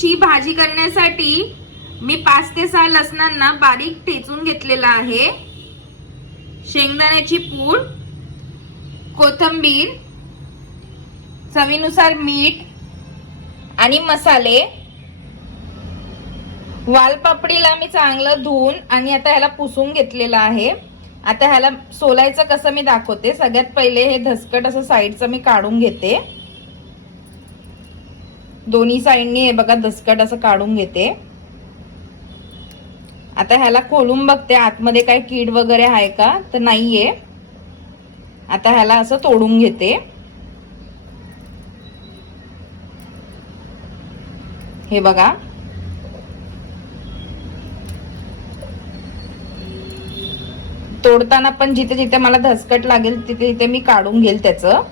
याची भाजी करण्यासाठी मी पाच ते सहा लसणांना बारीक ठेचून घेतलेला आहे. शेंगदाण्याची पूड कोथंबीर चवीनुसार मीठ आणि मसाले. वालपापडीला मी चांगलं धुवून आणि आता ह्याला पुसून घेतलेलं आहे. आता ह्याला सोलायचं कसं मी दाखवते. सगळ्यात पहिले हे धसकट असं साईडचं मी काढून घेते. दोन्ही साईडनी हे बघा दसकट असं काढून घेते. आता ह्याला खोलून बघते आतमध्ये काय कीड वगैरे आहे का? तर नाहीये. आता ह्याला असं तोडून घेते. हे बघा. तोडताना पण जिथे जिथे मला धसकट लागेल तिथे तिथे मी काढून घेईल त्याचं.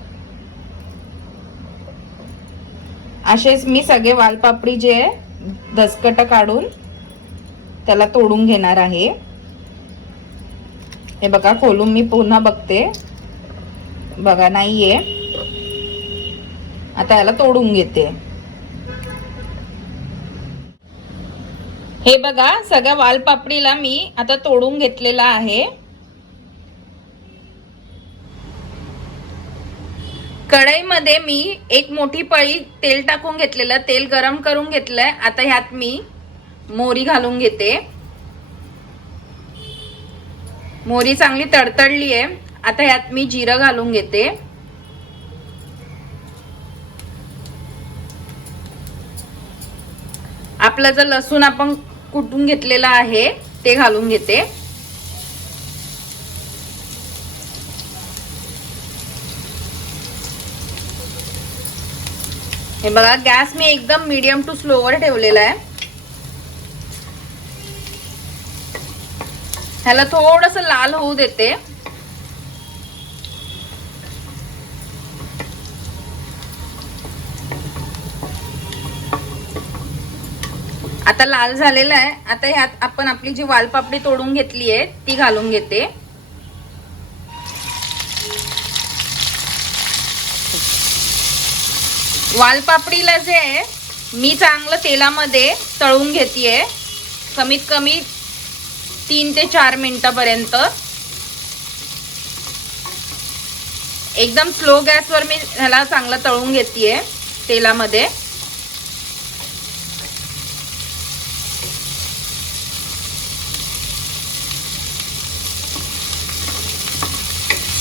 असेच मी सगळे वालपापडी जे आहे काढून त्याला तोडून घेणार आहे. हे बघा खोलून मी पुन्हा बघते. बघा नाहीये. आता याला तोडून घेते. हे बघा सगळ्या वालपापडीला मी आता तोडून घेतलेला आहे. कढईमध्ये मी एक मोठी पळी तेल टाकून घेतलेलं तेल गरम करून घेतलंय. आता ह्यात मी मोरी घालून घेते. मोरी चांगली तडतडली आहे आता ह्यात मी जिरं घालून घेते. आपलं जर लसूण आपण कुटून घेतलेलं आहे ते घालून घेते. हे बघा गॅस मी एकदम मीडियम टू स्लोवर ठेवलेला आहे. ह्याला थोडस लाल होऊ देते. आता लाल झालेला आहे. आता ह्यात आपण आपली जी वालपापडी तोडून घेतली आहे ती घालून घेते. वालपापडीला जे आहे मी चांगलं तेलामध्ये तळून घेतेय. कमीत कमी तीन ते चार मिनटापर्यंत. एकदम स्लो गॅसवर मी ह्याला चांगलं तळून घेतेय तेलामध्ये.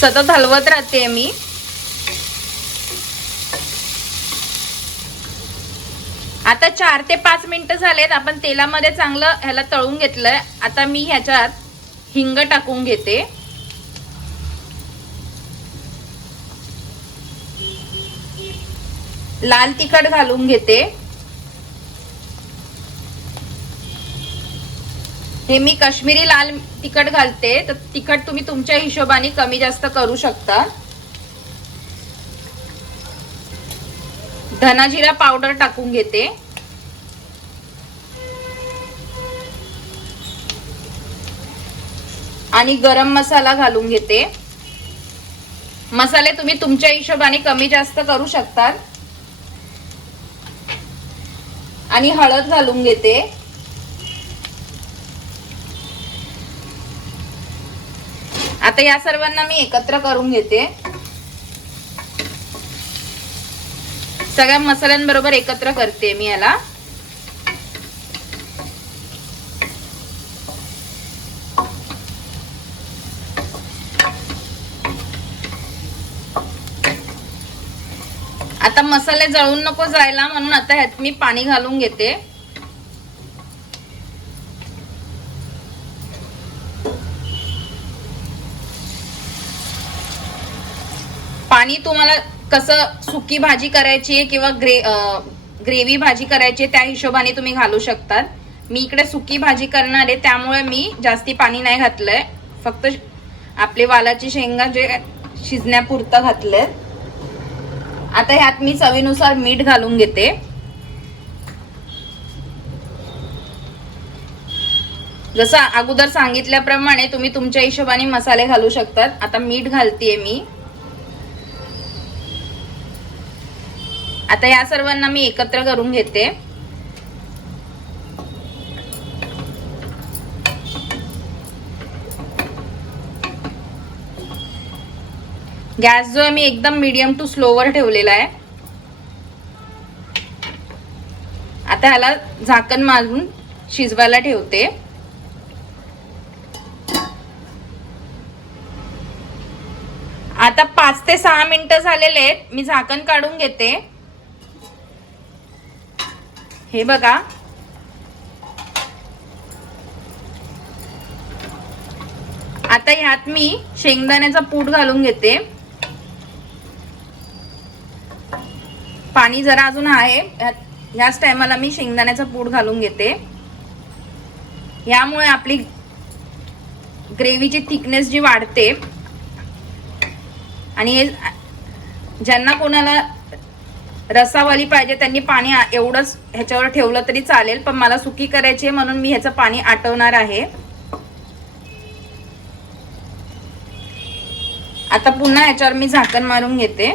सतत हलवत राहते मी. आता चार ते पाच मिनिटं झालेत. आपण तेलामध्ये चांगलं ह्याला तळून घेतलंय. आता मी ह्याच्यात हिंग टाकून घेते. लाल तिखट घालून घेते. हे मी काश्मीरी लाल तिखट घालते. तर तिखट तुम्ही तुमच्या हिशोबाने कमी जास्त करू शकता. धनाजिरा पावडर टाकून घेते. आणि गरम मसाला घालून घेते. मसाले तुम्ही तुमच्या हिशोबाने कमी जास्त करू शकता आणि हळद घालून घेते. आता या सर्वांना मी एकत्र करून घेते. सगळ्या मसाल्यांबरोबर एकत्र करते मी याला. आता मसाले जळून नको जायला म्हणून आता ह्यात मी पाणी घालून घेते. पाणी तुम्हाला कसं सुकी भाजी करायची आहे किंवा ग्रे ग्रेव्ही भाजी करायची आहे त्या हिशोबाने तुम्ही घालू शकतात. मी इकडे सुकी भाजी करणार आहे त्यामुळे मी जास्ती पाणी नाही घातलंय. फक्त आपले वालाची शेंगा जे शिजण्यापुरतं घातलंय. आता ह्यात मी चवीनुसार मीठ घालून घेते. जसं अगोदर सांगितल्याप्रमाणे तुम्ही तुमच्या हिशोबाने मसाले घालू शकतात. आता मीठ घालतीये मी. आता या सर्वांना मी एकत्र करून घेते. गॅस जो आहे मी एकदम मीडियम टू स्लोवर ठेवलेला आहे. आता ह्याला झाकण मारून शिजवायला ठेवते. आता पाच ते सहा मिनिटं झालेले आहेत मी झाकण काढून घेते. हे बघा. आता ह्यात मी शेंगदाण्याचा पूड घालून घेते. पाणी जरा अजून आहे. ह्याच टायमाला मी शेंगदाण्याचा पूड घालून घेते. यामुळे आपली ग्रेव्हीची थिकनेस जी वाढते. आणि हे ज्यांना कोणाला रसावाली पाहिजे त्यांनी पाणी एवढंच ह्याच्यावर ठेवलं तरी चालेल पण मला सुकी करायची आहे म्हणून मी ह्याचं पाणी आटवणार आहे. आता पुन्हा ह्याच्यावर मी झाकण मारून घेते.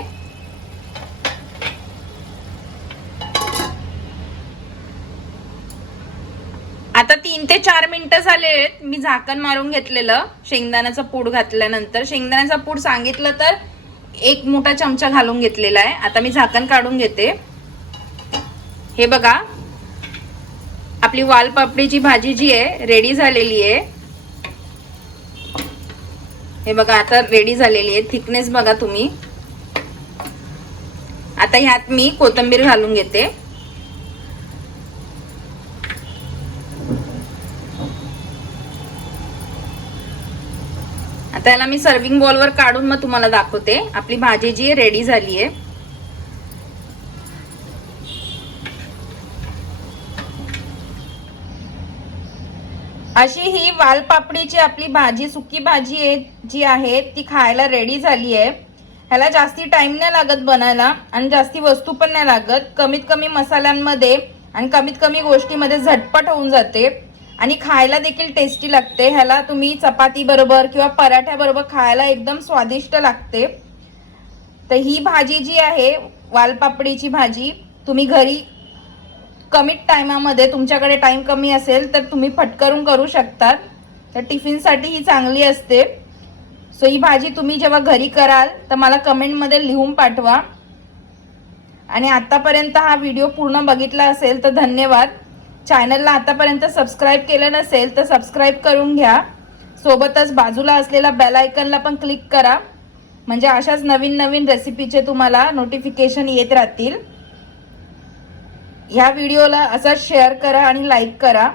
आता तीन ते चार मिनिटं झाले आहेत मी झाकण मारून घेतलेलं शेंगदाण्याचा पूड घातल्यानंतर. शेंगदाण्याचा पूड सांगितलं तर एक मोठा चमचा घालून घेतलेला आहे. आता मी झाकण काढून घेते. हे बघा. आपली वालपापडीची भाजी जी आहे रेडी झालेली आहे. हे बघा आता रेडी झालेली आहे. थिकनेस बघा तुम्ही. आता ह्यात मी कोथिंबीर घालून घेते. आता याला मी सर्विंग बॉलवर काढून मग तुम्हाला दाखवते. आपली भाजी जी रेडी झाली आहे अशी ही वालपापडीची आपली भाजी सुकी भाजी आहे जी आहे ती खायला रेडी झाली आहे ह्याला जास्ती टाइम नाही लागत बनायला आणि जास्ती वस्तू पण नाही लागत. कमीत कमी मसाल्यांमध्ये आणि कमीत कमी गोष्टीमध्ये झटपट होऊन जाते. आणि खायला देखील टेस्टी लागते. ह्याला तुम्ही चपाती बरोबर किंवा पराठ्याबरोबर खायला एकदम स्वादिष्ट लागते. तर ही भाजी जी आहे वालपापडीची भाजी तुम्ही घरी कमीत टायमामध्ये तुमच्याकडे टाईम कमी असेल तर तुम्ही फटकरून करू शकतात. तर टिफिनसाठी ही चांगली असते. सो ही भाजी तुम्ही जेव्हा घरी कराल तर मला कमेंटमध्ये लिहून पाठवा. आणि आत्तापर्यंत हा व्हिडिओ पूर्ण बघितला असेल तर धन्यवाद. चॅनलला आतापर्यंत सबस्क्राईब केलं नसेल तर सबस्क्राईब करून घ्या. सोबतच बाजूला असलेल्या बेल आयकनला पण क्लिक करा. म्हणजे अशाच नवीन नवीन रेसिपीचे तुम्हाला नोटिफिकेशन येत राहतील. ह्या व्हिडिओला असंच शेअर करा आणि लाईक करा.